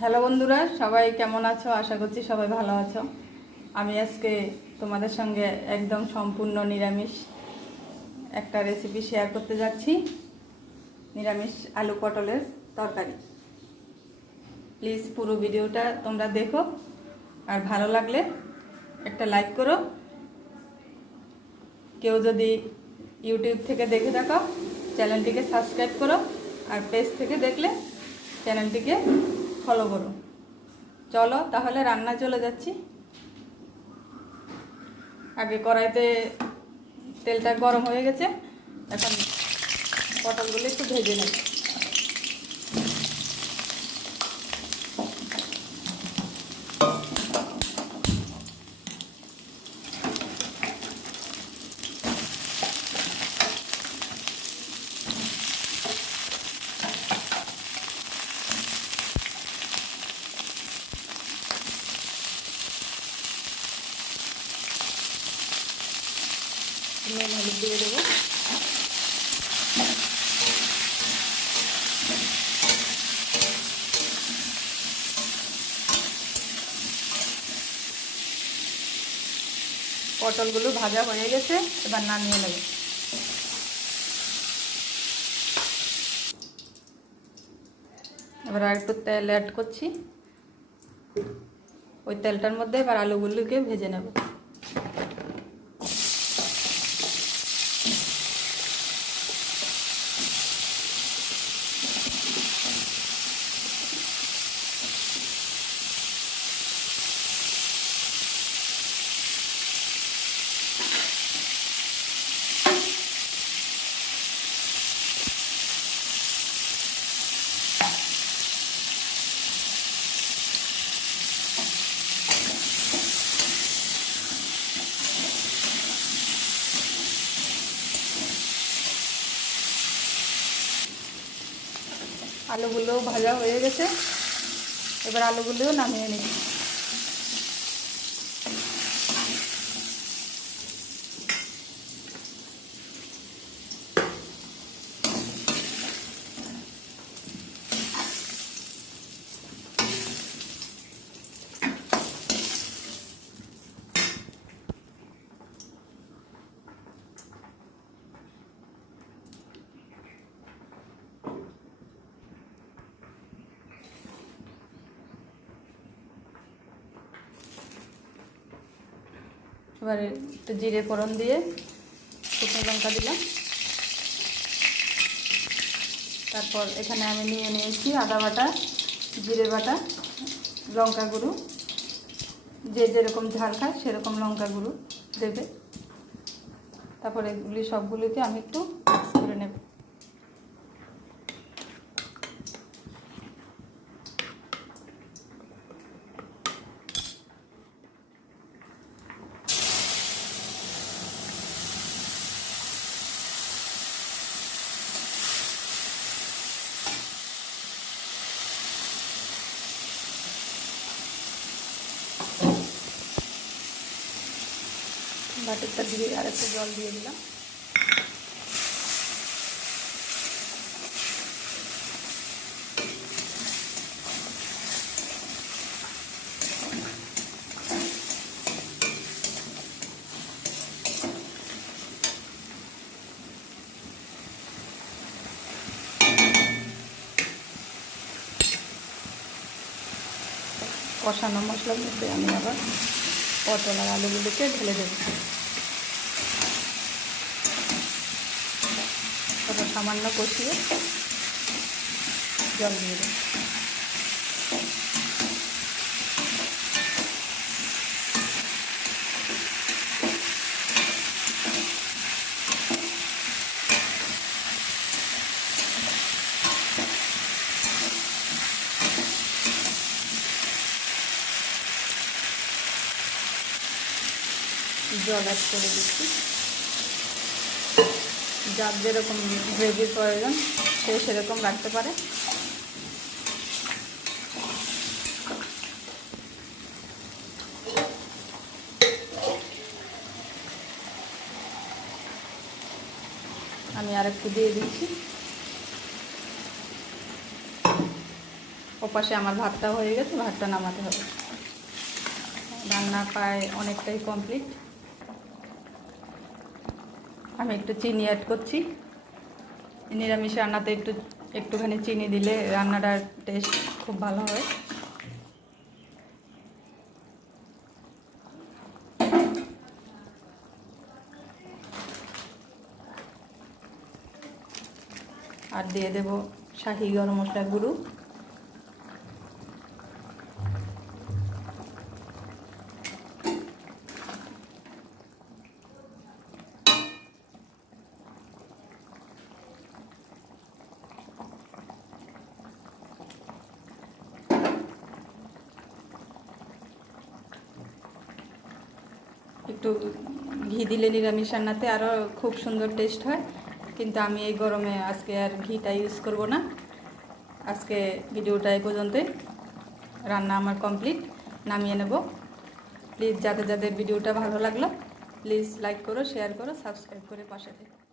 Hello বন্ধুরা, সবাই কেমন আছো? আশা করছি সবাই ভালো আছো। আমি আজকে তোমাদের সঙ্গে একদম সম্পূর্ণ নিরামিষ একটা রেসিপি শেয়ার করতে যাচ্ছি। নিরামিষ আলু পটলের তরকারি। প্লিজ পুরো ভিডিওটা তোমরা দেখো আর ভালো লাগলে একটা লাইক করো। কেউ যদি ইউটিউব থেকে দেখে থাকো চ্যানেলটিকে সাবস্ক্রাইব করো আর পেজ থেকে দেখলে চ্যানেলটিকে ফলো করো। চলো, তাহলে রান্না চলে যাচ্ছি। আগে কড়াইতে তেলটা গরম হয়ে গেছে, এখন পটলগুলো একটু ভেজে নেব। নুন হলুদ দিয়ে দেবো। পটলগুলো ভাজা হয়ে গেছে, এবার নামিয়ে নেব। এবার আর একটু তেল অ্যাড করছি। ওই তেলটার মধ্যে এবার আলুগুলোকে ভেজে নেব। আলুগুলোও ভাজা হয়ে গেছে। এবার আলুগুলোও নামিয়ে নিচ্ছি। এবারে একটু জিরে ফোড়ন দিয়ে শুকনো লঙ্কা দিলাম। তারপর এখানে আমি নিয়ে নিয়েছি আদা বাটা, জিরে বাটা, লঙ্কা গুঁড়ো। যে যেরকম ঝাল খায় সেরকম লঙ্কা গুঁড়ো দেবে। তারপর এগুলি সবগুলিকে আমি একটু মিক্স করে নেব বাটিরটা দিয়ে আর একটু জল দিয়ে দিলাম। কষানো মশলার মধ্যে আমি আবার পটল আর আলুগুলোকে ঢেলে দেব। সামান্য কষিয়ে জল দিয়ে দেব। জল অ্যাড করে দিচ্ছি। যার যেরকম গ্রেভির প্রয়োজন, সে সেরকম রাখতে পারে। আমি আর একটু দিয়ে দিচ্ছি। ওপাশে আমার ভাতটা হয়ে গেছে, ভাতটা নামাতে হবে। রান্না প্রায় অনেকটাই কমপ্লিট আমি একটু চিনি অ্যাড করছি। নিরামিষ রান্নাতে একটু, একটুখানি চিনি দিলে রান্নাটার টেস্ট খুব ভালো হয়। আর দিয়ে দেব শাহি গরম মশলা গুঁড়ো। একটু ঘি দিলে নিরামিষ রান্নাতে আরও খুব সুন্দর টেস্ট হয়। কিন্তু আমি এই গরমে আজকে আর ঘিটা ইউজ করব না। আজকে ভিডিওটা এই পর্যন্তই। রান্না আমার কমপ্লিট নামিয়ে নেব। প্লিজ যাদের যাদের ভিডিওটা ভালো লাগল প্লিজ লাইক করো শেয়ার করো সাবস্ক্রাইব করে পাশে থেকে।